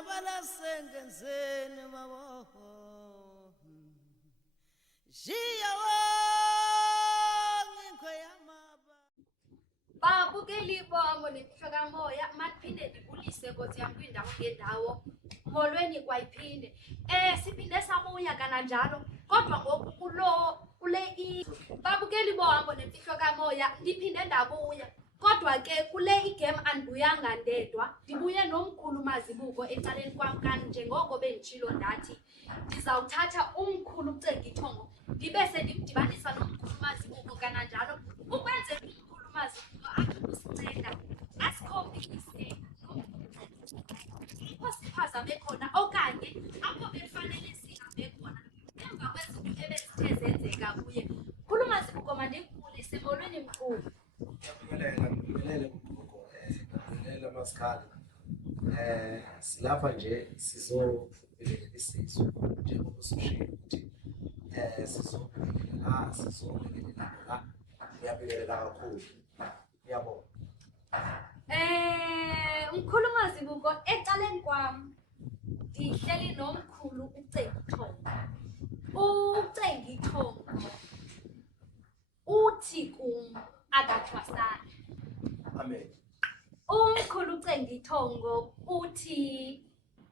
mabala sengenzeni babo Jia ngikhoyamaba Babu ke libongo nifika moya maphinde ndibulise Nkosi yami kwindawo ngendawo molweni kwayiphinde siphinde sabuya kananjalo kodwa ngoku kule babu ke libongo nifika moya ndiphinde ndabuya kodwa ke kule igame andibuyanga ndedwa ndibuye nomkhulu Mazibuko ecaleni kwam kanti njengoko benditshilo ndathi ndizawuthatha umkhulu Cengithongo ndibe sendimdibanisa nomkhulu Mazibuko kananjalo ukwenzela umkhulu Mazibuko akusinceda asikhombise apho siphazame khona okanye apho befanele sihambe khona emva kwezinto ebezithe zenzeka kuye. Mkhulu Mazibuko mandikubulise molweni mkhulu. Ngibingelela mkhulu ngibingelela masikhala silapha nje sizobhekelela isizwe njengoba usushilo ukuthi sizobhekelela la ngiyabingelela kakhulu ngiyabonga. Mkhulu Mazibuko ecaleni kwam ndihleli nomkhulu uCengithongo. uCengithongo uthi kum akathwasana. Amen. Umkhulu uCengithongo uthi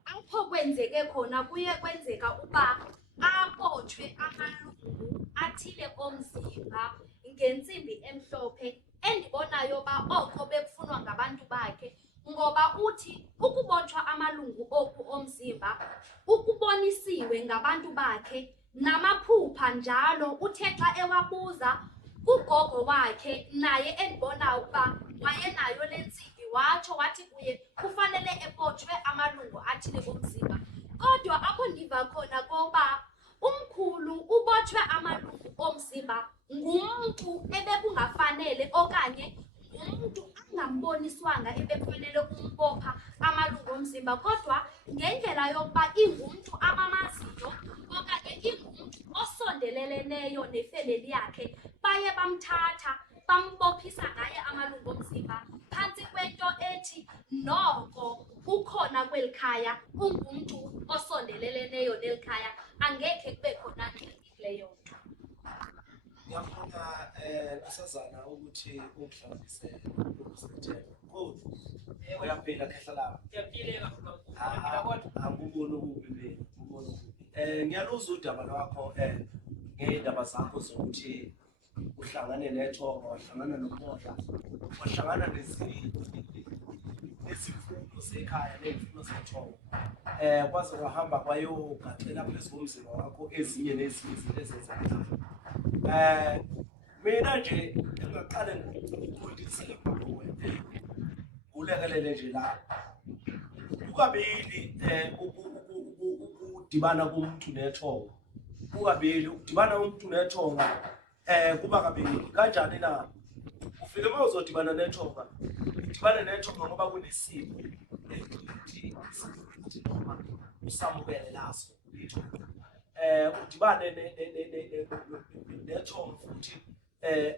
apho kwenzeke khona kuye kwenzeka uba abotshwe amalungu athile omzimba ngentsimbi emhlophe endibonayo ba oko bekufunwa ngabantu bakhe ngoba uthi ukubotshwa amalungu oku omzimba ukubonisiwe ngabantu bakhe namaphupha njalo uthe xa ewabuza ugogo wakhe naye endibonayo uba wayenayo le ntsimbi watsho wathi kuye kufanele ebotshwe amalungu athile omzimba kodwa apho ndiva khona koba umkhulu ubotshwe amalungu omzimba ngumntu ebekungafanele okanye ngumntu angamboniswanga ebekufanele umbopha amalungu omzimba kodwa ngendlela yokuba ingumntu abamaziyo okanye ingumntu osondeleleneyo nefemeli yakhe baye bamthatha bambophisa ngaye amalungu omzimba phantsi kwento ethi noko ukhona kweli khaya ungumntu osondeleleneyo neli khaya angekhe kube khona leyo nto. Ngiyafuna usazana ukuthi ukuhlambise ukusithemba. Kodwa uyaphila khehla lapha. Ngiyaphileka Anguboni ukubi ngibona ukubi. Ngiyaluza udaba lwakho ngeindaba zakho zokuthi uhlangane nethongo wahlangana nomodla wahlangana nezifundo zekhaya nezifundo zethongo kwaze wahamba kwayogacela phezu komzimba wakho ezinye nezinye izinto ezenzakalayo. Mina nje engaqale ngikufundisele kuwe ulekelele nje la ukabili ukudibana komuntu nethongo ukabili ukudibana komuntu nethonga kuba kabili kanjani na ufike mawuzodibana nethonga udibane nethonga ngoba kunesimo ukuthi usamukele laso udibane nethonga futhi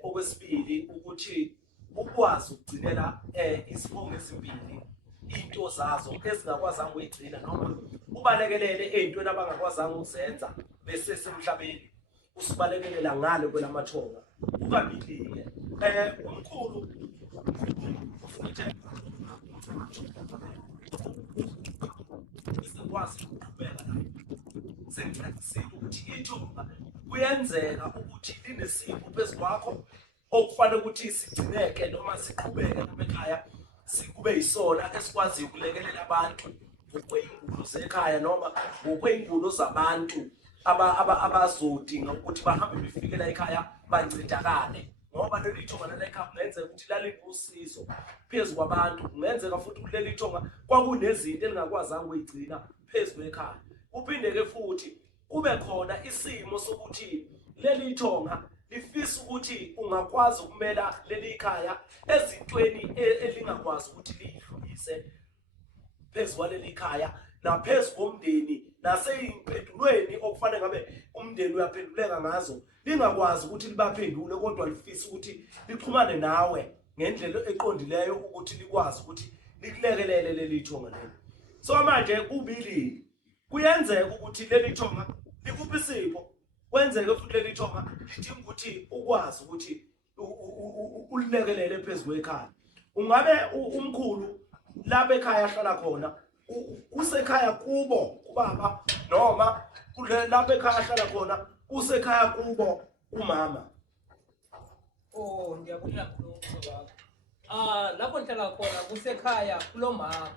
okwesibili ukuthi ukwazi ukugcinela izibongo ezimbili into zazo ezingakwazanga uyigcina noma ubalekelele ezintweni abangakwazanga ukuzenza bese semhlabeni usibalekelela ngale kwelamathonga ukabili umkhulu futhi sikwazi ukuqhubeka la sengicacile ukuthi ithonga kuyenzeka ukuthi linesipho phezu kwakho okufanele ukuthi sigcineke noma siqhubeke noma ekhaya sikube yisona esikwazi ukulekelela abantu ngokweyingulo zekhaya noma ngokweyingulo zabantu abazodinga ukuthi bahambe befikela ekhaya bancedakale ngoba leli thonga lalekhaya kungenzeka ukuthi lalinusizo phezu kwabantu kungenzeka futhi ukuthi leli thonga kwakunezinto elingakwazanga ukuyigcina phezu kwekhaya kuphinde-ke futhi kube khona isimo sokuthi leli thonga lifisa ukuthi ungakwazi ukumela leli khaya ezintweni elingakwazi ukuthi lidlulise phezu kwaleli khaya naphezu komndeni nasey'mpendulweni okufanele ngabe umndeni uyaphenduleka ngazo lingakwazi ukuthi libaphendule kodwa lifisa ukuthi lixhumane nawe ngendlela eqondileyo ukuthi likwazi ukuthi likulekelele leli thonga leli So manje kubili kuyenzeka ukuthi leli thonga likuphi isipho, kwenzeke futhi leli thonga lidinga ukuthi ukwazi ukuthi ulilekelele phezulu ekhaya. Ungabe umkhulu lapha ekhaya ahlala khona kusekhaya kubo kubaba noma lapha ekhaya ahlala khona kusekhaya kubo umama? Oh, ngiyabona lokho baba. Lapho ngihlala khona kusekhaya kulomama.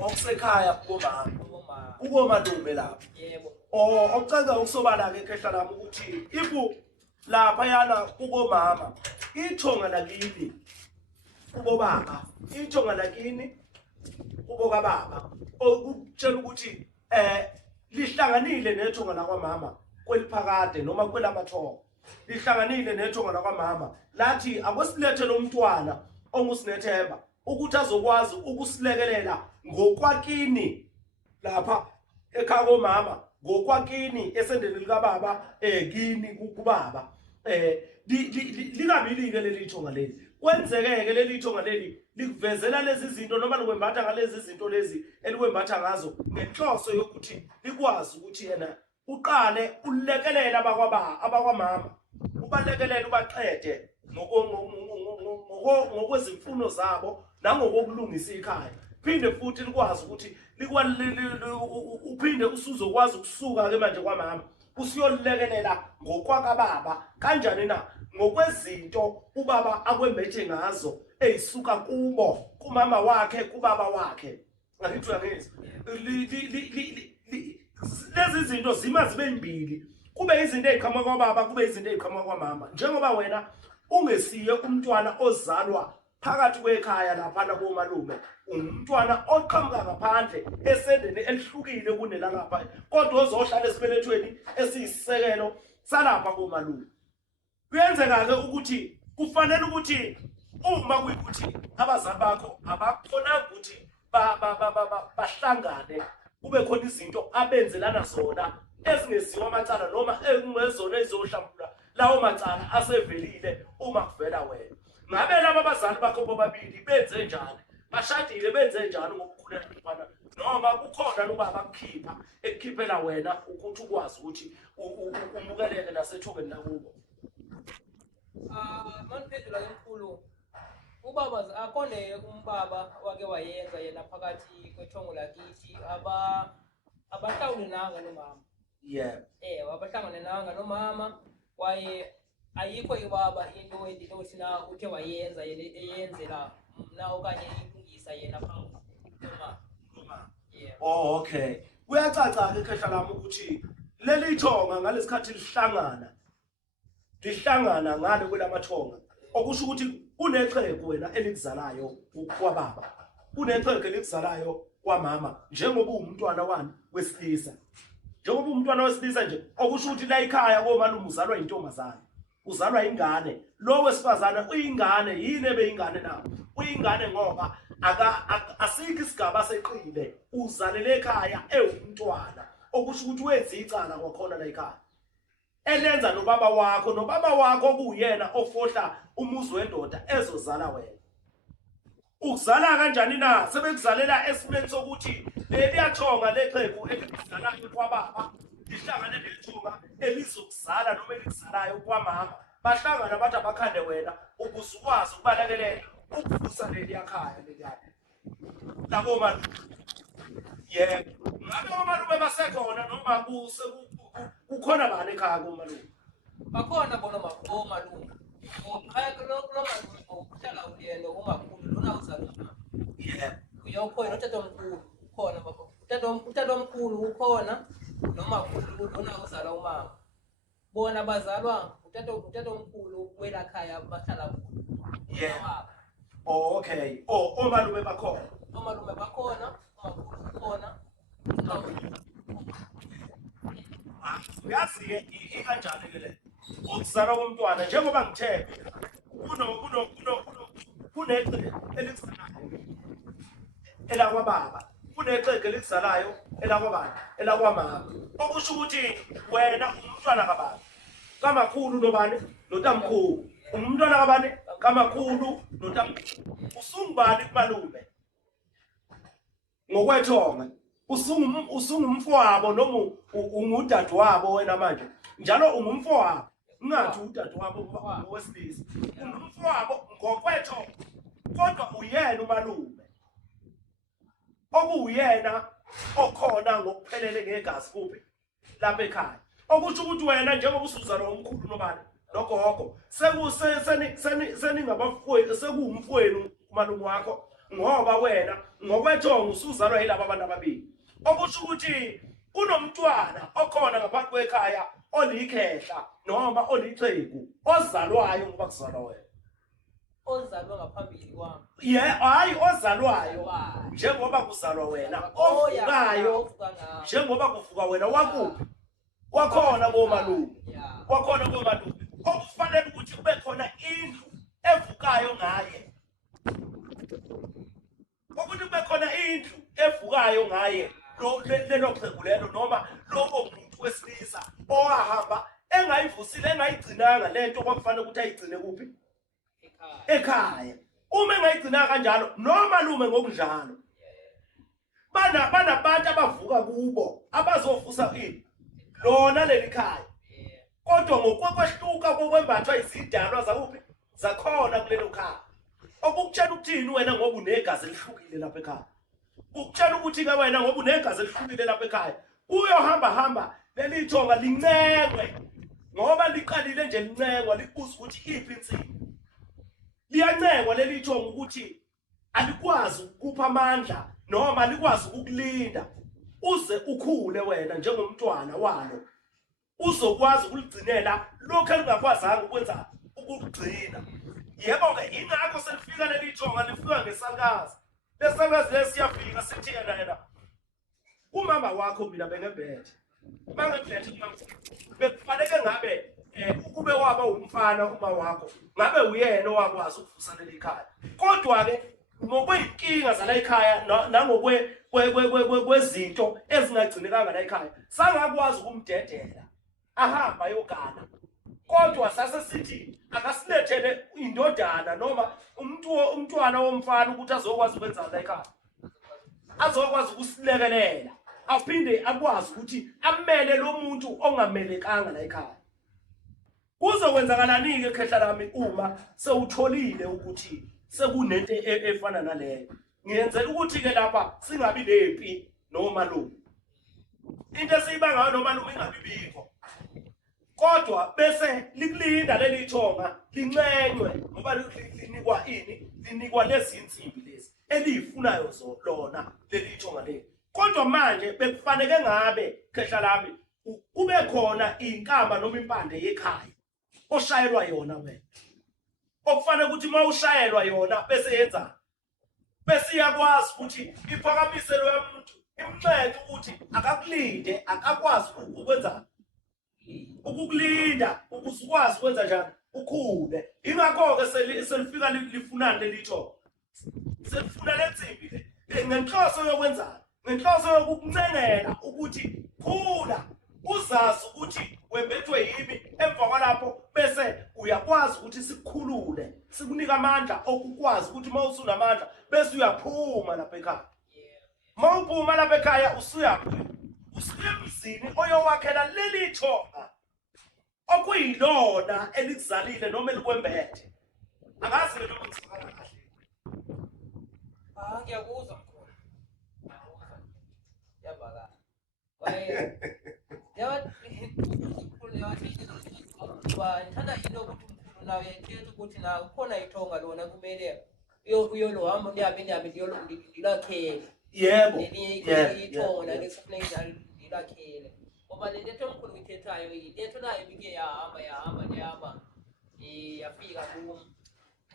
Okusekhaya kubomama. Kulomama. Kubomalume lapha. Yebo. Okucanga ukusobala ke ekhehla lami ukuthi ibu lapha yana kubomama ithonga lakini kubobaba, ithonga lakini kuboka baba, okutshela ukuthi lihlanganile nethonga lakwamama kweliphakade noma kwelamathonga. Lihlanganile nethonga lakwamama lathi akwesilethe lo mntwana ongusinethemba ukuthi azokwazi ukusilekelela ngokwakini lapha ekhaya komama, ngokwakini esendeni likababa kini kubaba. Likabili ke leli thonga leli. Kwenzeke ke leli thonga leli likuvezela lezi zinto noma likwembatha ngalezi zinto lezi elikwembatha ngazo ngenhloso yokuthi likwazi ukuthi yena uqale ulekelela abakwamama, ubalekelela ubaqede ngokwezimfuno zabo nangokulungisa ikhaya. Phinde futhi likwazi ukuthi uphinde usuzokwazi ukusuka ke manje kwamama usiyolekelela ngokwakababa kanjani na ngokwezinto ubaba akwembethe ngazo ezisuka kubo kumama wakhe kubaba wakhe. Ngathi uyangizwa lezi zinto zima zibe mbili, kube izinto eziqhamuka kwababa kube izinto eziqhamuka kwamama. Njengoba wena ungesiye umntwana ozalwa phakathi kwekhaya lapha nabomalume, umntwana oqhamuka ngaphandle esendeni elihlukile kunelapha kodwa ozohlala esibelethweni esiyisisekelo salapha komalume. Kuyenzeka ke ukuthi kufanele ukuthi uma kuyikuthi abazali bakho abakhona ukuthi bahlangane kube khona izinto abenzelana zona ezingesiwa amacala noma ekungezona ezizohlambulula lawo macala asevelile uma kuvela wena. Ngabe laba abazali bakho bobabili benze njani? Bashadile benze njani ngokukhulela umfana noma kukhona loba bakukhipha ekukhiphela wena ukuthi ukwazi ukuthi umukeleke nasethobeni lakubo? Maniphendula enkulu. Ubaba akhona umbaba wake wayenza yena phakathi kwethongo lakithi abahlawulinanga nomama. Yeah. Wabahlanganelanga nomama kwaye ayikho ibaba into endinothina uthe wayenza yena eyenzela mna okanye ilungisa yena phambi nomama. Oh, okay. Kuyacaca ke ekhehla lami ukuthi leli thonga ngalesikhathi lihlangana ngale kwelamathonga, okusho ukuthi kunexhegu wena elikuzalayo kwababa, kunexhegu elikuzalayo kwamama njengoba umntwana wani wesilisa. Njengoba umntwana wesilisa nje okusho ukuthi la ekhaya komalume uzalwa intombazana, uzalwa ingane. Lo wesifazana uyingane. Yini ebeyingane na? Uyingane ngoba asikho isigaba seqile, uzalele ekhaya ewumntwana, okusho ukuthi wenza icala kwakhona la ekhaya elenza nobaba wakho kuyena ofohla umuzi wendoda ezozala wena. Ukuzala kanjani na? Sebekuzalela esimeni sokuthi liyathonga lexhegu elikuzalayo kwababa lihlangane nethunga elizokuzala noma elikuzalayo kwamama, bahlangana bathi abakhande wena ukuze ukwazi ukubalekelela ukuvusa leli yakhaya leliyana lakomalume. Yebo, ngabe omalume basekhona noma kukhona bani ekhaya komalume? bakhona bona omalume. Malume uhlala uyena umakhulu lona uzalwa. Yebo. Uyokhona utatomkhulu ukhona baba. Utatomkhulu ukhona nomakhulu lona uzalwa umama. Bona bazalwa utatomkhulu kwelakhaya bahlala kulo. Yeah. Oh, okay. Oh, omalume bakhona. Omalume bakhona, umakhulu ukhona. Uyazi-ke ikanjani ke le ukuzalwa komntwana njengoba ngithe kunexhegu elikuzalayo elakwababa, kunexhegu elikuzalayo elakwabani, elakwamama, okusho ukuthi wena umntwana kabani, kamakhulu nobani, notamkhulu. Umntwana kabani, kamakhulu notamkhulu. Usungubani kumalume ngokwethonga usungumfowabo noma ungudadewabo wena manje njalo ungumfowabo ungathi udadewabo owesilisa ungumfowabo ngokwethonga kodwa uyena umalume okuyena okhona ngokuphelele ngegazi kuphi lapha ekhaya okusho ukuthi wena njengoba usuzalwa omkhulu nobani nogogo seningabafowenu sekuwumfowenu umalume wakho ngoba wena ngokwethonga usuzalwa yilabo abantu ababili okusho ukuthi kunomntwana okhona ngaphansi kwekhaya olikhehla noma olixhegu ozalwayo ngoba kuzalwa wena ozalwa ngaphambili kwami hayi ozalwayo njengoba kuzalwa wena ovukayo njengoba kuvuka wena wakuphi wakhona komalume wakhona komalume okufanele ukuthi kube khona indlu evukayo ngaye ukuthi kube khona indlu evukayo ngaye lelo xhegu lelo noma lobo muntu wesilisa owahamba engayivusile engayigcinanga lento kwakufanele ukuthi ayigcine kuphi ekhaya uma engayigcina kanjalo nomalume ngokunjalo banabantu abavuka kubo abazofusa ini lona leli khaya kodwa ngokwehluka kokwembathwa izidalwa zakuphi zakhona kulelo khaya okukutshela ukuthini wena ngoba unegazi elihlukile lapha ekhaya ukutshela ukuthi ke wena ngoba unegazi elihlukile lapha ekhaya uyohamba leli thonga lincengwe ngoba liqalile nje lincengwa libuza ukuthi iphi insini liyancengwa leli thonga ukuthi alikwazi ukupha amandla noma alikwazi ukukulinda uze ukhule wena njengomntwana walo uzokwazi ukuligcinela lokho elingakwazanga ukwenza ukugcina yebo ke ingakho selifika leli thonga lifika ngesankazi lesankazi lesiyafika sithi yena umama wakho mina bengebhethe bangebhethe bekufanele ngabe ukube waba umfana uma wakho ngabe uyena owakwazi ukuvusa leli khaya kodwa ke ngokweyinkinga zala ekhaya kwezinto ezingagcinekanga la ekhaya sangakwazi ukumdedela ahamba ayogana kodwa sase sithi akasilethele indodana noma umntwana womfana ukuthi azokwazi ukwenza la ekhaya azokwazi ukusilekelela aphinde akwazi ukuthi amele lo muntu ongamelekanga la ekhaya kuzokwenzakalani ke khehla lami uma sewutholile ukuthi sekunento efana naleyo ngiyenzela ukuthi ke lapha singabi lempi nomalume into esiyibangayo nomalume ingabi bikho kodwa bese likulinda leli thonga lincenywe ngoba linikwa ini linikwa lezi insimbi lezi eliyifunayo lona leli thonga leli kodwa manje bekufanele ngabe khehla lami kube khona inkamba noma impande yekhaya oshayelwa yona wena okufanele ukuthi mawushayelwa yona bese yenza bese iyakwazi ukuthi iphakamise lo muntu imncede ukuthi akakulinde akakwazi ukwenza ukukulinda ukuze ukwazi ukwenza njani ukhule ingakho ke selifika lifunana lelitho selifuna lensimbi ngenhloso yokwenza ngenhloso yokukuncengela ukuthi khula uzazi ukuthi wembethwe yimi emva kwalapho bese uyakwazi ukuthi sikukhulule sikunika amandla okukwazi ukuthi mawusunamandla bese uyaphuma lapha ekhaya mawuphuma lapha ekhaya usuyaphuma usemzini oyowakhela leli thonga okuyilona elikuzalile noma elikwembethe angazi noma ngizokhala kahle ngiyakuzwa mkhulu yabaka waye ngithanda into ukuthi umkhulu nawe yethetha ukuthi na kukhona ithonga lona kumele uyolohambo ndihambe ndilakhele yebo ithonga lesifuna ndilakhele ngoba le ntetho omkhulu uyithethayo yintetho nayo ibike yahamba yafika kum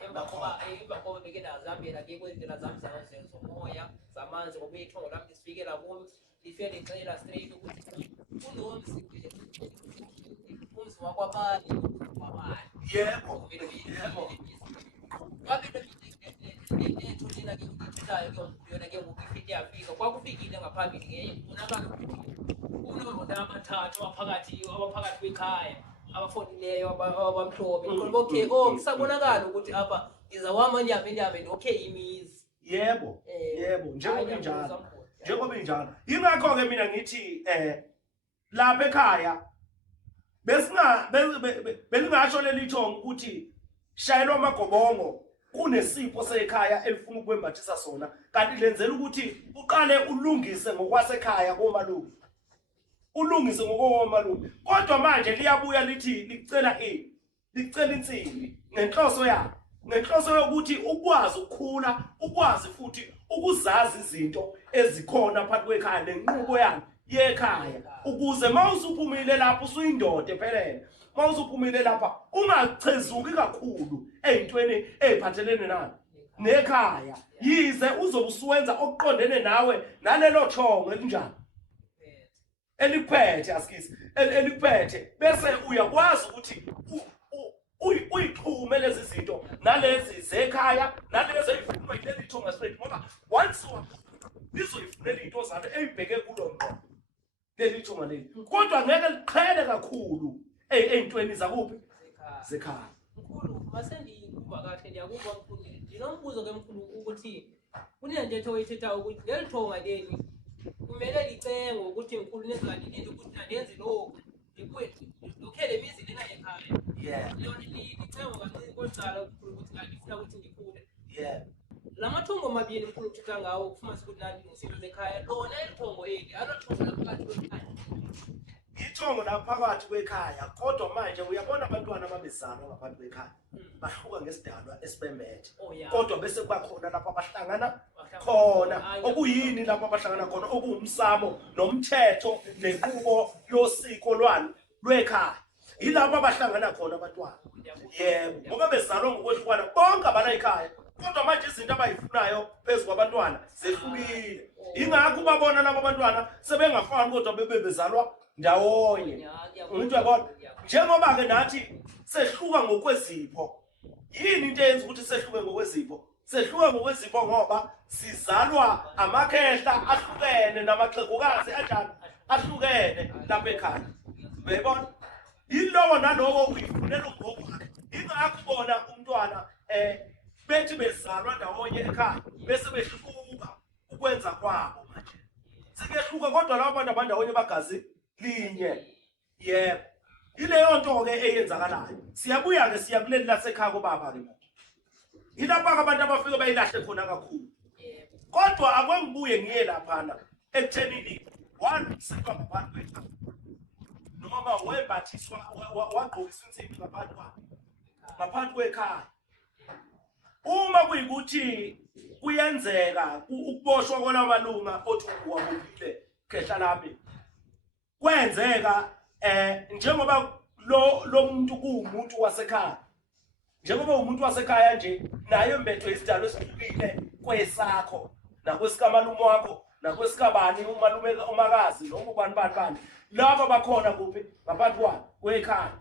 emva koba beke ndazihambela ke kwezindlela zami zomoya zamanzi ngoba ithonga lami lisifikela kum lifike ndixelela straight ukuthi unomzi umzi wakwabani yebo into lena ke ngithethayo ke yona ke ngoku ifike yafika kwakufikile ngaphambili ngeke kubonakala unoronda abathathu abaphakathi kwekhaya abafonileyo abamhlophe okay kusabonakala ukuthi apha ngizawama ndihambe okay imizi yebo njengoba injalo njengoba injalo ingakho ke mina ngithi lapha ekhaya belingasho leli thongo ukuthi shayelwa amagobongo kunesipho sekhaya elifuna ukwembathisa sona kanti lenzela ukuthi uqale ulungise ngokwasekhaya komalume ulungise ngokomalume kodwa manje liyabuya lithi licela licela insimbi ngenhloso yokuthi ukwazi ukukhula ukwazi futhi ukuzazi izinto ezikhona phakathi kwekhaya nenqubo yami yekhaya ukuze mawusuphumile lapho usuyindoda ephelele mawusuphumile lapha ungachezuki kakhulu ezintweni eziphathelene nani nekhaya yize uzobusuwenza okuqondene nawe nalelo thongo elinjani eliphethe asikisi eliphethe bese uyakwazi ukuthi uyixhume lezi zinto nalezi zekhaya nalezi ezifunwa yileli thonga straight ngoba once lizoyifunela into zalo eyibheke kulo ngqondo leli thonga leli kodwa ngeke liqhele kakhulu ey'ntweni zakuphi zekhaya. Mkhulu mase ndikuva kahle ndiyakuva mkhulu ndinombuzo ke mkhulu ukuthi kunentetho oyithethayo ukuthi leli thonga leli kumele licenge ukuthi mkhulu nezanginini ukuthi andenzi lokhu ndikhele imizi lena ekhaya lona licenge kancane kokuqala mkhulu ukuthi ngifuna ukuthi ndikhule la mathongo amabili mkhulu uthetha ngawo kufumanisa ukuthi nani ngezinto zekhaya lona elithongo eli alothongo laphakathi kwekhaya ithongo laphakathi kwekhaya kodwa manje uyabona abantwana ababezalwa ngaphansi kwekhaya bahluka ngesidalwa esibembethe kodwa bese kuba khona lapho abahlangana khona okuyini lapho abahlangana khona okuwumsamo nomthetho nenqubo yosiko lwekhaya yilapho abahlangana khona abantwana yebo ngoba bezalwa ngokwehlukana bonke abana ekhaya kodwa manje izinto abayifunayo phezu kwabantwana zehlukile ingakho babona labo abantwana sebengafani kodwa bebezalwa ndawonye umuntu uyabona njengoba ke nathi sehluka ngokwezipho yini into eyenza ukuthi sehluke ngokwezipho sehluka ngokwezipho ngoba sizalwa amakhehla ahlukene namaxegukazi anjani ahlukene lapha ekhaya uyabona yilowo nalowo uyifunela ngokwakhe ingakho ubona umntwana bethi bezalwa ndawonye ekhaya bese behluka ukwenza kwabo manje sikehluka kodwa labo bantu abandawonye bagazi linye yebo ileyo nto ke eyenzakalayo siyabuya ke siya kuleli lasekhaya kobaba ke manje ilapha abantu abafika bayilahle khona kakhulu kodwa akwengibuye ngiye lapha ekuthenini one sikwa ngabantu bekhaya noma wembathiswa wagqokiswa insimbi ngaphansi kwekhaya uma kuyikuthi kuyenzeka ukuboshwa kwalamalunga othi wabukile khehla laphi kwenzeka njengoba lo muntu kuwumuntu wasekhaya njengoba umuntu wasekhaya nje naye mbetho isidalo esihlukile kwesakho nakwesikamaluma wakho nakwesikabani umalume umakazi noma ubani laba bakhona kuphi ngaphansi kwekhaya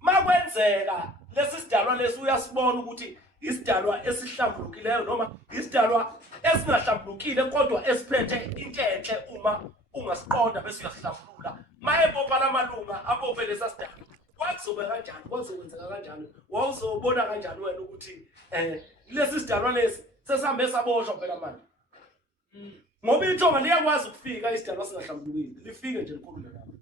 makwenzeka lesi sidalwa lesi uyasibona ukuthi isidalwa esihlambulukileyo noma isidalwa esingahlambulukile kodwa esiphethe into enhle uma ungasiqonda bese uyasihlambulula mayebopha lamalunga abophe lesasidalwa kwakuzobe kanjani kwakuzokwenzeka kanjani wawuzobona kanjani wena ukuthi lesi sidalwa lesi sesihambe saboshwa phela manje ngoba ithonga liyakwazi ukufika isidalwa singahlambulukile lifike nje likhulule lapho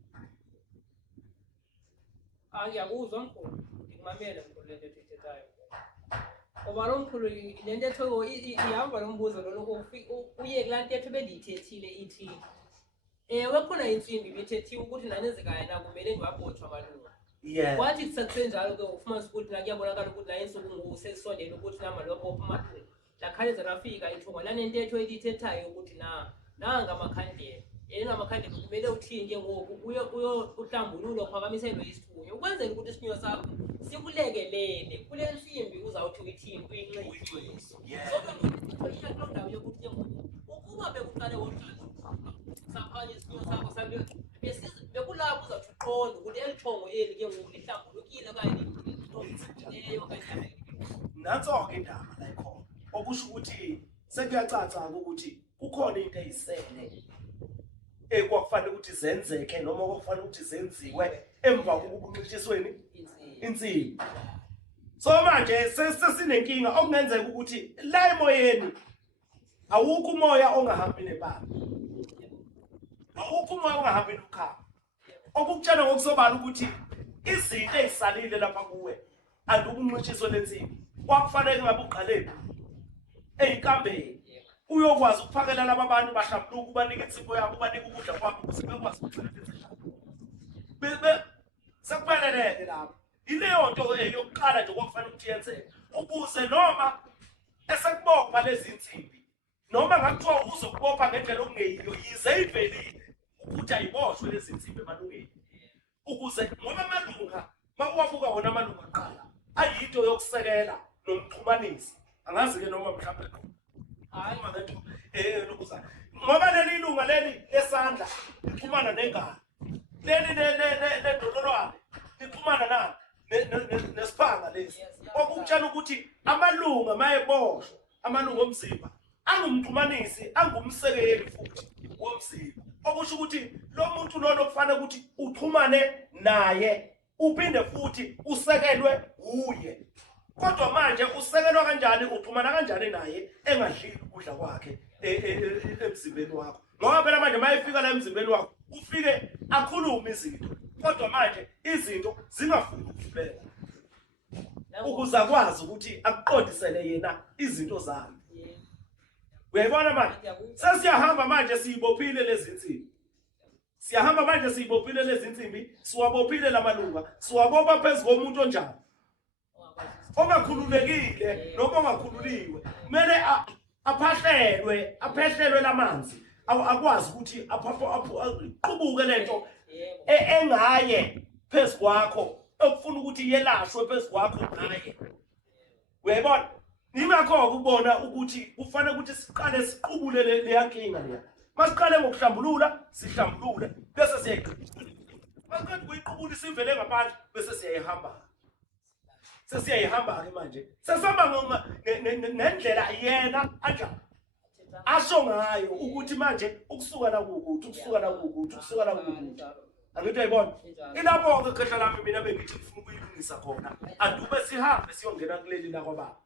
ngiyakuzwa mkhulu ngikumamele mkhulu lento ethethayo ngoba lo mkhulu lento etho ihamba lo mbuzo lo uye kulaa ntetho bendiyithethile ithi wekhona insimbi bethethiwe ukuthi nanezekaya nakumele ndiwabotshwa amalunga wathi kusakusenjalo ke ufumanisa ukuthi nakuyabonakala ukuthi naye insuku ngoku sesisondele ukuthi namalobopha amalunga lakhaleza lafika ithonga lanentetho elithethayo ukuthi nanga amakhandlela amakhandlela kumele uthini ke ngoku uhlambululo uphakamiselwe isithunywa ukwenzela ukuthi isithunywa sakho sikulekelele kule nsimbi uzawuthi uyithini uyinxiphise kuloo ndawo yokuthi ke ngoku ukuba bekuqale saphanye isithunywa sakho bekulapho uzawuthi uqonde ukuthi eli thongo eli ke ngoku lihlambulukile okanye okanye nanso-ke indaba la ikhona okusho ukuthi sekuyacaca-ke ukuthi kukhona into eyisele ekwakufanele ukuthi zenzeke noma kwakufanele ukuthi zenziwe emva kokuncintisweni insimbi so manje sesinenkinga okungenzeka ukuthi la emoyeni awukho umoya ongahambi nebaba awukho umoya ongahambi nokhamba okukutshela ngokusobala ukuthi izinto ezisalile lapha kuwe andukunqitshiso lensimbi kwakufanele ngabe uqalephi eyinkambeni uyokwazi ukuphakela laba abantu bahlambuluka ubanika insipho yabo ubanika ukudla kwabo ukuze bekwazi ukugcina bese sekupheleleke lapho ileyo nto yokuqala nje okufanele ukuthi yenzeke ukuze noma esekubopha lezi insimbi noma ngakuthiwa uzokubopha ngendlela okungeyiyo yize ivelile ukuthi ayiboshwe lezi insimbi emalungeni ukuze ngoba amalunga makuwabuka wona amalunga aqala ayinto yokusekela nomxhumanisi angazi-ke noma mhlawumbe hayi makento ngoba leli ilunga leli lesandla lixhumana nengalo leli ledololwane lixhumana nani nesipanga lesi okukutshela ukuthi amalunga mayeboshwa amalunga omzimba angumxhumanisi angumsekeli futhi womzimba okusho ukuthi lo muntu lona kufanele ukuthi uxhumane naye uphinde futhi usekelwe uye kodwa manje usekelwa kanjani uxhumana kanjani naye engadlili ukudla kwakhe emzimbeni wakho ngoba phela manje mayefika la emzimbeni wakho ufike akhulume izinto kodwa manje izinto zingafuni ukuvela ukuze akwazi ukuthi akuqondisele yena izinto zakhe uyayibona manje sesiyahamba manje siyibophile lezi insimbi siyahamba manje siyibophile lezi insimbi siwabophile lamalunga siwabopha phezu komuntu onjani ongakhululekile noma ongakhululiwe kumele aphehlelwe lamanzi akwazi ukuthi aqubuke lento engaye phezu kwakho okufuna ukuthi yelashwe phezu kwakho ngaye uyayibona ingakho ukubona ukuthi kufanele ukuthi siqale siqubule le yankinga leya masiqale ngokuhlambulula sihlambulule bese siyayiqhubula masiqale kuyiqubula isivele ngaphandle bese siyayihamba sesiyayihamba-ke manje sesihamba ngendlela yena anjani asho ngayo ukuthi manje ukusuka la kukuthi ukusuka la kukuthi ukusuka la kukuthi angithi ayibona ilapho-ke khehla lami mina bengithi ngifuna ukuyilungisa khona andube sihambe siyongena kuleli la kwababa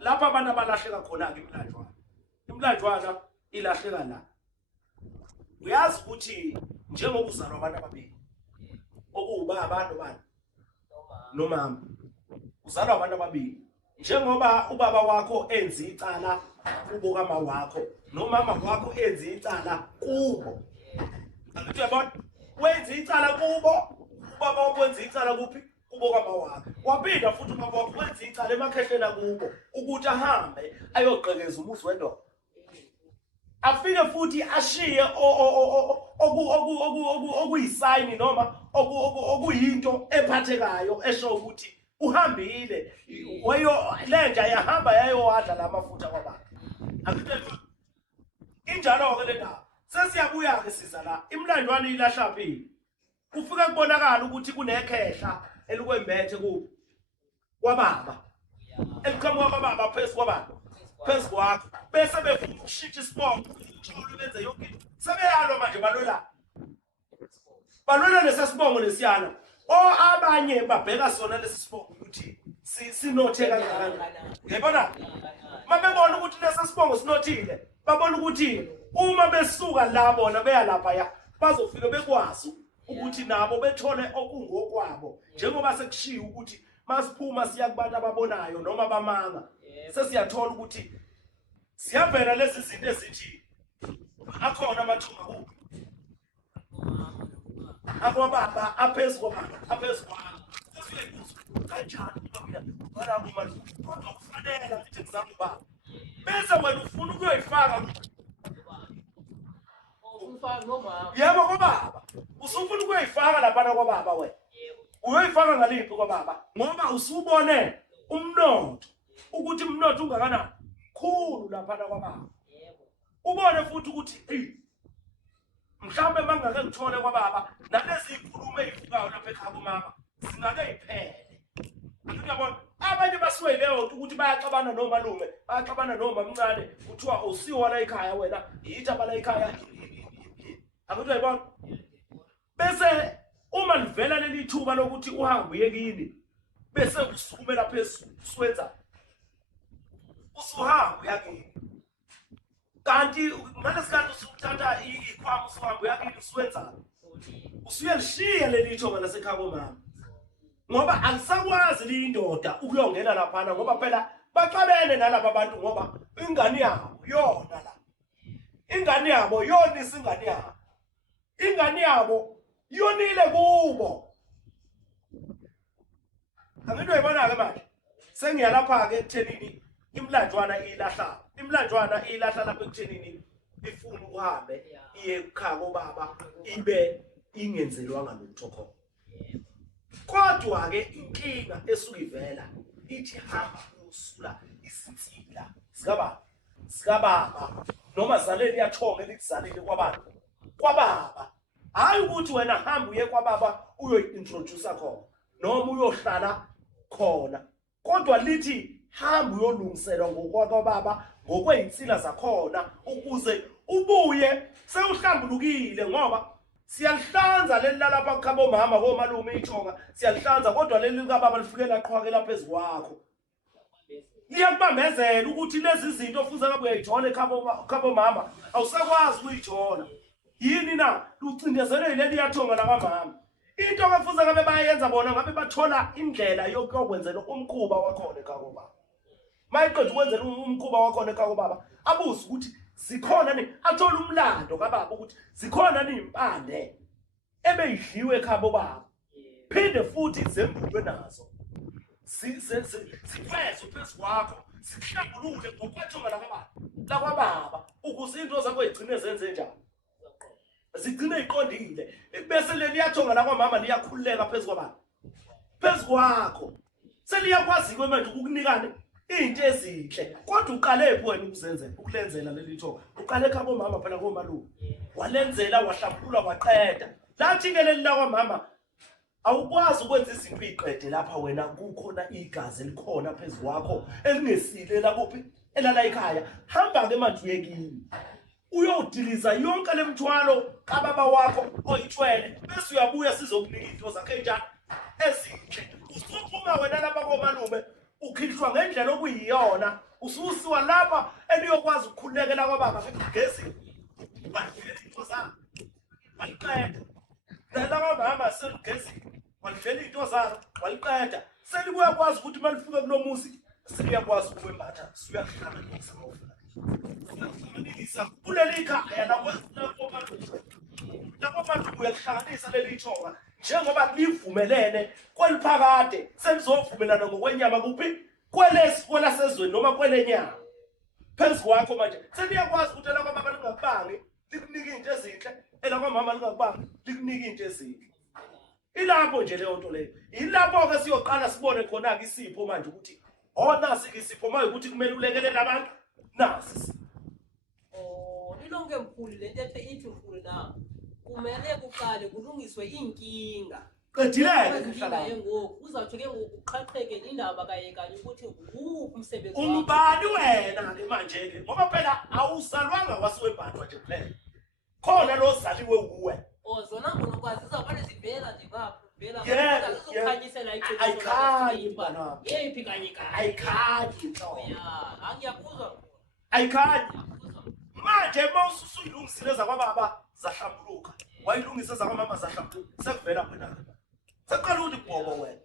lapha abantu abalahleka khona-ke imlanjwana ilahleka la uyazi ukuthi njengoba uzalwa abantu ababili okuwubaba nobani nomama uzalwa abantu ababili njengoba ubaba wakho enza icala kubo kama wakho nomama wakho enza icala kubo angithi uyabona wenza icala kubo ubaba wakho wenza icala kuphi kubo kama wakho waphinda futhi ubaba wakho wenza icala emakhehleni kubo ukuthi ahambe ayoqhekeza umuzi wendoda afike futhi ashiye okuyisayini noma okuyinto ephathekayo esho ukuthi uhambile wayo lenja yahamba yayowadla lamafutha kwababa akuthi injalo-ke le ndaba sesiyabuya-ke siza la imlandwane ilahlaphile kufike kubonakala ukuthi kunekhehla elikwembethe kuphi kwababa eliqhamuka kwababa phezu kwababa phezu kwakho bese befuna ukushintsha isibongo uthole benze yonke into sebeyalwa manje balwela lesasibongo lesiyana abanye babheka sona lesi sibongo ukuthi sinothe kanjani uyabona mabebona ukuthi lesasibongo sinothile babona ukuthi uma besuka la bona beya lapha bazofika bekwazi ukuthi nabo bethole okungokwabo njengoba sekushiya ukuthi masiphuma siya kubantu ababonayo noma bamanga sesiyathola ukuthi siyavela lezi zinto ezithi akhona amathunga kuphi akwababa aphezu kwababa aphezu kwabo kanjani kodwa kufanele ukuthi ngizame ubaba bese wena ufuna ukuyoyifaka yebo kwababa usufuna ukuyoyifaka laphana kwababa wena uyoyifaka ngaliphi kwababa ngoba usubone umnotho ukuthi umnotho ungakanani khulu laphana kwababa ubone futhi ukuthi mhlawumbe mangake ngithole kwababa nalezi ikhulumo ezivukayo lapha ekhaya kumama singake iphele uyabona abanye basuke leyo ukuthi bayaxabana nomalume bayaxabana noma mncane kuthiwa usiwa la ekhaya wena yithi abala ekhaya akuthi uyabona bese uma livela leli thuba lokuthi uhambe uye kini bese usukumela phezulu uswenza usuhamba yakini kanti ngalesikhathi usuthatha ikhwama usuhambe uyakini uswenzana usuyalishiya leli ithonga lasekhaya komama ngoba alisakwazi liyindoda ukuyongena laphana ngoba phela baxabene nalabo bantu ngoba ingane yabo yona la ingane yabo yonisa ingane yabo ingane yabo yonile kubo angento yibona ke manje sengiyalapha ke ekuthenini imlanjwana ilahla lapha ekuthenini ifuna ukuhambe iye ekhaya kobaba ibe ingenzelwanga lutho khona kodwa ke inkinga esuka ivela ithi hamba uyosula izinsila zikababa noma zaleli yathonga elikuzalile kwababa hayi ukuthi wena hamba uye kwababa uyointroduce khona noma uyohlala khona kodwa lithi hamba uyolungiselwa ngokwababa ngokwezinsila zakhona ukuze ubuye sewuhlambulukile ngoba siyalihlanza leli lalapha kukhabo mama komalume ithonga siyalihlanza kodwa leli likababa lifikela qhwakela phezulu kwakho liyakubambezela ukuthi lezi zinto futhi ngabe uyayithola ekhabo mama awusakwazi ukuyithola yini na lucindezele leli yathonga la kamama into abafuza ngabe bayenza bona ngabe bathola indlela yokwenzela umkhuba wakhona ekhabo baba mayiqedwe ukwenzela umkhuba wakhona ekhabo baba abuze ukuthi zikhona ni athola umlando kababa ukuthi zikhona ni impande ebeyidliwe ekhabo baba phinde futhi zembulwe nazo siphezwe phezu kwakho sihlambulule ngokwathonga la kwababa ukuze into zakho igcine zenze njani zigcine iqondile bese leli yathonga la kwamama liyakhululeka phezu kwakho seliyakwazi manje ukukunikane into ezinhle kodwa uqalephi wena ukulenzela leli thonga uqale ekhabo mama phela komalume walenzela wahlambulula waqeda lathi ke leli la kwamama awukwazi ukwenza izinto iqede lapha wena kukhona igazi elikhona phezu kwakho elingesile la kuphi elala ekhaya hamba ke manje uyekini uyodiliza yonke lemthwalo kababa wakho oyithwele bese uyabuya sizokunika into zakhe enjani ezinhle usuphuma wena lapha komalume ukhishwa ngendlela okuyiyona ususiwa lapha eliyokwazi ukukhulekela kwababa ngegesi bahlele into zakhe bayiqeda la mama selugesi walifela into zakhe waliqeda selibuya kwazi ukuthi malifika kulomuzi seliyakwazi ukwembatha siyahlanganisa kuleli khaya lapho bantu uyalihlanganisa leli thonga njengoba livumelene kweliphakade selizovumelana ngokwenyama kuphi kwelasezweni noma kwelenyama phezu kwakho manje seliyakwazi ukuthi la kwamama lingakubangi likunika into ezinhle elakwamama lingakubangi likunika into ezinhle ilapho nje leyo nto leyo ilapho ke siyoqala sibone khona ke isipho manje ukuthi nasi ke isipho manje ukuthi kumele ulekelele abantu nasi lilonke mkhulu lento ethe ithi mkhulu na kumele kuqale kulungiswe inkinga qedileke inkinga yengoku uzawuthi ke uqhaqheke indaba kanye ukuthi ukuphi umsebenzi umbani wena ke manje ke ngoba phela awusalwanga wasiwebhathwa nje kuphela khona lo zaliwe kuwe zona ngonokwazi izawubane zivela nje ngapha vela zokukhanyisela iqiniso ayikhanyi mntwana yephi kanye ayikhanyi ya angiyakuzwa ayikhanyi manje mawususulungisile zakwababa zahlambuluka wayilungisa zakwamama zahlambuluka sekuvela wena sekuqala ukuthi bhobo wena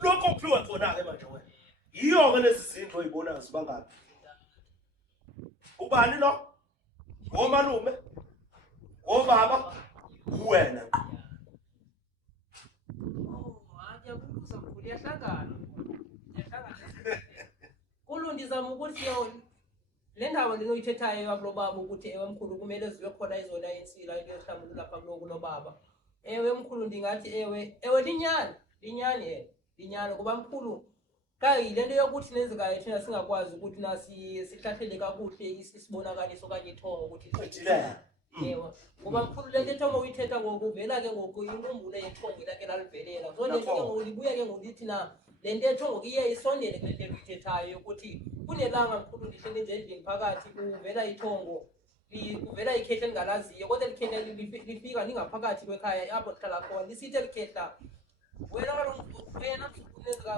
lokho kuphiwe khona ke manje wena yiyo ke lezi zinto oyibonayo zibangaphi ubani lo ngomalume ngobaba wena ngiyakubuza mkhulu yahlangana kulundizama ukuthi yona le ndawo linoyithethayo yakulobaba ukuthi ewe mkhulu kumele zibe khona izona insila into ehlambulula lapha kulobaba ewe mkhulu ndingathi ewe linyani kuba mkhulu kayile nto yokuthi nenzekayo thina singakwazi ukuthi sihlahlele kakuhle isibonakaliso okanye ithongo ukuthi ewe ngoba mkhulu le nto ethongo uyithetha ngokuvela ke ngoku inkumbulo yethongo ilake lalivelela so le nto ke ngoku libuya ke ngoku lithi na le nto ethongo iye isondele kule nto uyithethayo yokuthi kunelanga mkhulu ndihleli nje endlini phakathi kuvela ithongo kuvela ikhehla elingalaziyo kodwa likhehla lifika lingaphakathi kwekhaya apho lihlala khona lisithe likhehla wena kaloku wena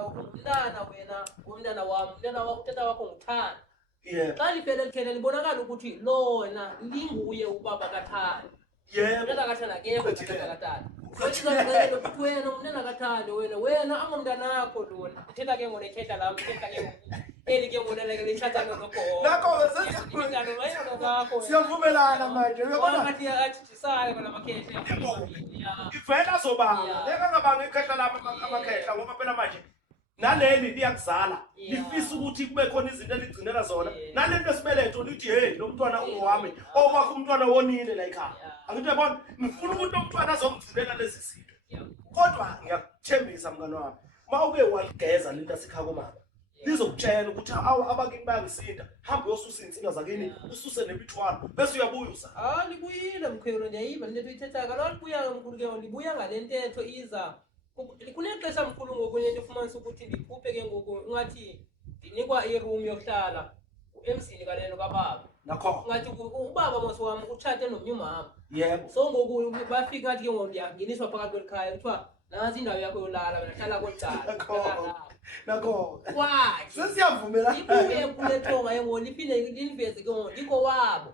umntana wena umntana wam utata wakho nguthanda Yebo. Xa liphele likhele libonakala ukuthi lona linguye ubaba kaThando. Yebo. Unena kaThando akekho kaThando kaThando. Sochizakelo ukuthi wena unena kaThando wena angumntanakho lona. Ithetha ke ngone ithetha lami ithetha ke ngone. Eli ke ngone leke lihlathana lokho. Nakho siyavumelana manje uyabona Ngathi athithisayo bona makhehla. ivela zobanga leka ngabanga ikhehla lami amakhehla ngoba phela manje naleli liyakuzala lifisa ukuthi kube khona izinto eligcinela zona nalento esibeletho lithi hey lo mntwana ungowami okwakho umntwana wonile la ekhaya angithi uyabona ngifuna ukuthi umntwana azongigcinela lezi zinto kodwa ngiyakuthembisa mngani wami mawuke waligeza lento asikhaya komama lizokutshela ukuthi abakini bayangisinda hambe uyosusa insinga zakini ususe nemithwalo bese uyabuya usa libuyile mkhwelo ndiyayiva lento ithetha kaloku libuya mkhulu ke libuya ngalentetho iza kunexesha mkhulu ngoku lento ufumanisa ukuthi ndikhuphe ke ngoku ungathi ndinikwa iroom yokuhlala emzini kaleno kababa nakho ngathi ubaba mosi wami utshate nomnye umama yebo so ngoku bafika ngathi ke ngoku ndiyangeniswa phakathi kwelikhaya kuthiwa nansi indawo yakho yolala wena hlala kwecala nakho kwathi sesiyavumela ibuye kule thonga yengoku liphinde liniveze ke ngoku ndikho wabo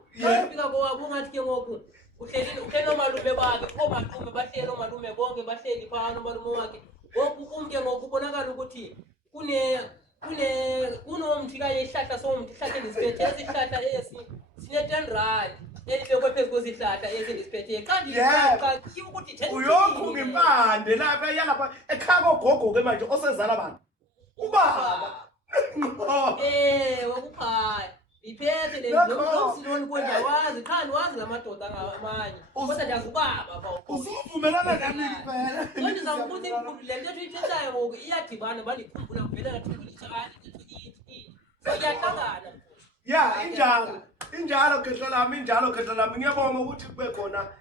fika kowabo ungathi ke ngoku uhleli nomalume bakhe oomalume bahleli oomalume bonke bahleli phaa nomalume wakhe ngoku umke ngoku ubonakala ukuthi kunomthi kanye isihlahla somthi ihlahla endisiphethe esihlahla esi sine-10 elibekwe phezu kwezihlahla ezi ndisiphethe xa ndiqaqiwe ukuthi uyokhu ngimpande lapha yalapha ekhaya kogogo ke manje osezala abantu ubaba wakuphaya iphethe lesiloni kwendawazi qha ndiwazi ngamadoda amanye kodwa ndiyazi ubaba usuvumelana nami kuphela so ndizawukuthi le nto tuyithethayo ngoku iyadibana bandikhumbula kuvele kathulitshani so iyahlangana ya injalo khehla lami ngiyabonga ukuthi kube khona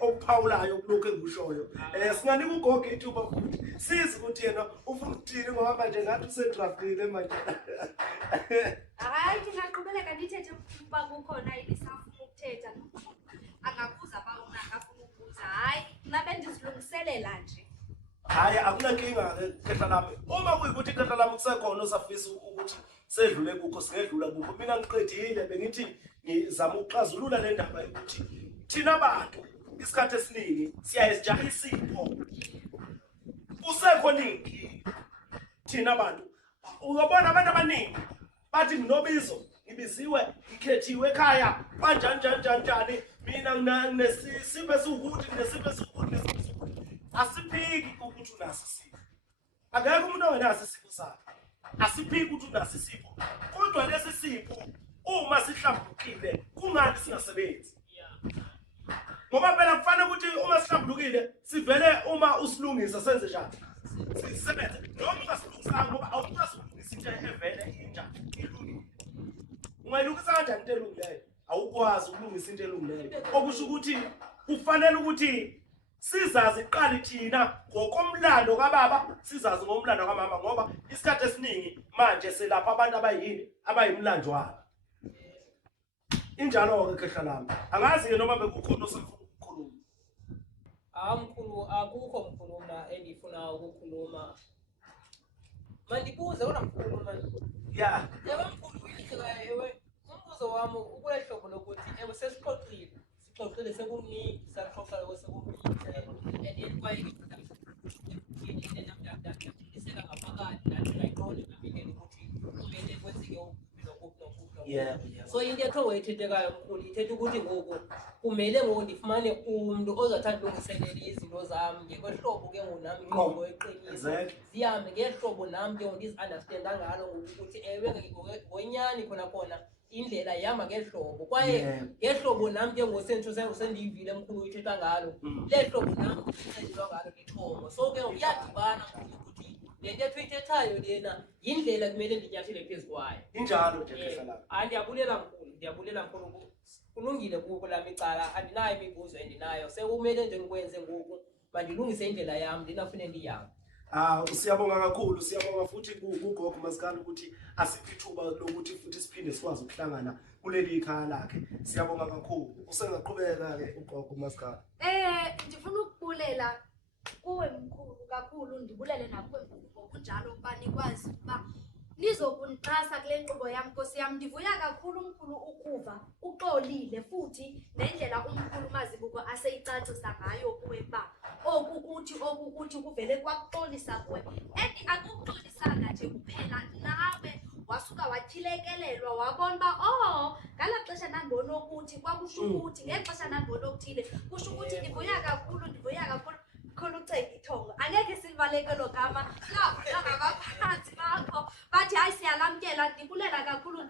okuphawulayo kulokho engikushoyo singanika ugogo ithuba futhi sizi ukuthi yena ufuna ukuthini ngoba manje ngathi usedraftile manje hayi ndingaqhubeleka ndithethe ukuba kukhona elisafuna ukuthetha angabuza ba ungakafuna ukubuza hayi nabe ndizilungiselela nje hayi akunankinga khehla lami uma kuyikuthi khehla lami kusekhona osafisa ukuthi sedlule kukho singedlula kukho mina ngiqedile bengithi ngizama ukuxazulula le ndaba ukuthi thina abantu isikhathi esiningi siyayijaha isipho kusekhona inkingi thina abantu uyabona abantu abaningi bathi nginobizo ngibiziwe ngikhethiwe ekhaya kanjani mina nginesipho esiwukuthi nginesipho esiwukuthi asiphiki ukuthi unaso isipho akekho umuntu ongenaso isipho sakhe asiphiki ukuthi unaso isipho kodwa lesi sipho uma sihlambulukile kungani singasebenzi ngoba phela kufanele ukuthi uma sihlambulukile sivele uma usilungisa senze njani sisebenze noma ungasilungisanga ngoba awukwazi ukulungisa into evele injani ilungile ungayilungisa kanjani into elungileyo awukwazi ukulungisa into elungileyo okusho ukuthi kufanele ukuthi sizazi iqali thina ngokomlando kababa sizazi ngomlando kamama ngoba isikhathi esiningi manje selapha abantu abayimlanjwana injalo ke khehla lami angazi noma bekukhona osafuna ukukhuluma mkhulu akukho mkhuluma endifuna ukukhuluma mandibuze wona mkhulu manje ya mkhulu ewe umbuzo wami ukule hlobo lokuthi ewe sixoxile sekumningi saxoxa sekumningi and kwaye iseka ngaphakathi nathi ngayiqonda ngamindlela ukuthi kumele kwenzeke so into etho wayithethekayo mkhulu ithetha ukuthi ngoku kumele ngoku ndifumane umntu ozathanda ulungiselela izinto zami ngekwehlobo ke ngoku nami ingqondo eqinile zihambe ngehlobo nami ke ngoku ndizi-understanda ngalo ngokuthi ewe ngonyani khona indlela ihamba ngehlobo kwaye ngehlobo nami ke ngoku sendiyivile mkhulu uyithetha ngalo lehlobo nami ndithethelwa ngalo lithongo so ke uyadibana ukuthi le nto ethu lena yindlela kumele ndinyathele phezu kwayo injalo nje khehla lami ndiyabulela mkhulu kulungile kuko lami icala andinayo imibuzo endinayo sekumele nje ngikwenze ngoku mandilungise indlela yami ndinafune ndiyami siyabonga kakhulu siyabonga futhi kugogo masikala ukuthi asiphi ithuba lokuthi futhi siphinde sikwazi ukuhlangana kuleli ikhaya lakhe siyabonga kakhulu usengaqhubeka ke ugogo masikala ndifuna ukubulela kuwe mkhulu kakhulu ndibulele nakuwe ngokunjalo ukuba nikwazi ukuba nizokunixhasa kule nkqubo yam Nkosi yam. Ndivuya kakhulu umkhulu ukuva uxolile futhi nendlela umkhulu Mazibuko aseyicacisa ngayo kuwe uba oku kuthi kuvele kwakuxolisa kuwe. And akukuxolisanga nje kuphela, nawe wasuka wathilekelelwa wabona uba ngalaa xesha ndandibona ukuthi kwakusho ukuthi ngeli xesha ndandibona okuthile kusho ukuthi ndivuya kakhulu khona uceka ithongo. Angeke silibaleke lo gama ngabaphansi bakho bathi hayi siyalamkela. Ndibulela kakhulu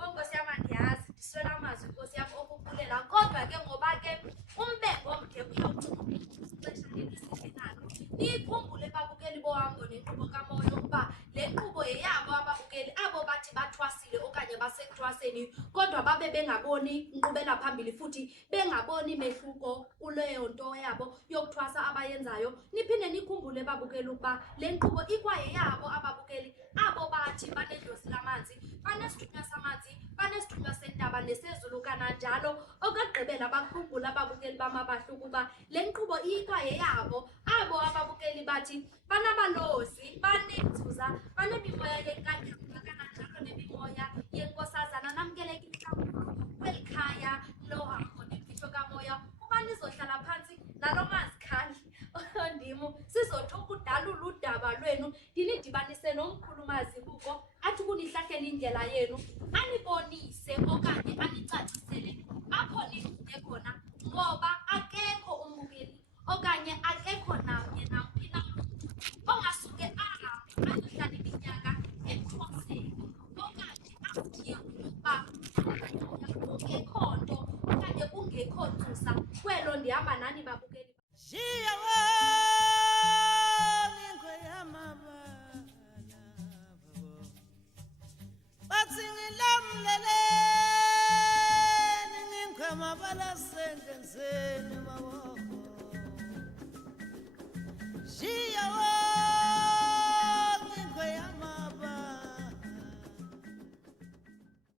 Nkosi yam, andiyazi ndiswela amazwi Nkosi yam okubulela, kodwa ke ngoba ke umbengo omde uyawucima ixesha lelisinalo. Niyikhumbule babukeli bohambo nenkqubo kamoya ukuba le nkqubo yeyabo ababukeli abo bathi bathwasile okanye basekuthwaseni kodwa babe bengaboni inkqubela phambili futhi bengaboni mehluko kuleyo nto yabo yokuthwasa abayenzayo. Niphinde nikhumbule babukeli ukuba le nkqubo ikwayeyabo ababukeli abo bathi banedlozi lamanzi, banesithunywa samanzi, banesithunywa sentaba nesezulu kananjalo. Okugqibela bakhumbula ababukeli bamabahle ukuba le nkqubo ikwayeyabo abo ababukeli bathi banabalozi, banenzuza, banemimoya yenkanyamba kananjalo nemimoya yenkosazana. Namkelekile kakhulu kweli khaya lohambo nemfihlo kamoya. Uba nizohlala phantsi nalo mazikhali ondimu sizothuka udalula udaba lwenu, ndinidibanise nomkhulu Mazibuko athi kunihlahlela indlela yenu, anibonise okanye anicacisele apho nivuke khona, ngoba akekho umbukeli okanye akekho namnye namphi na ongasuke ahambe ayohlala iminyaka ekuthwaseni okanye aziye ukuba kungekho nto okanye kungekho ntsusa kwelo ndihamba nani babukeli. Jiyawo ngingwe yamabala babo bathi ngilamleleni ngingwe mabala sengenzeni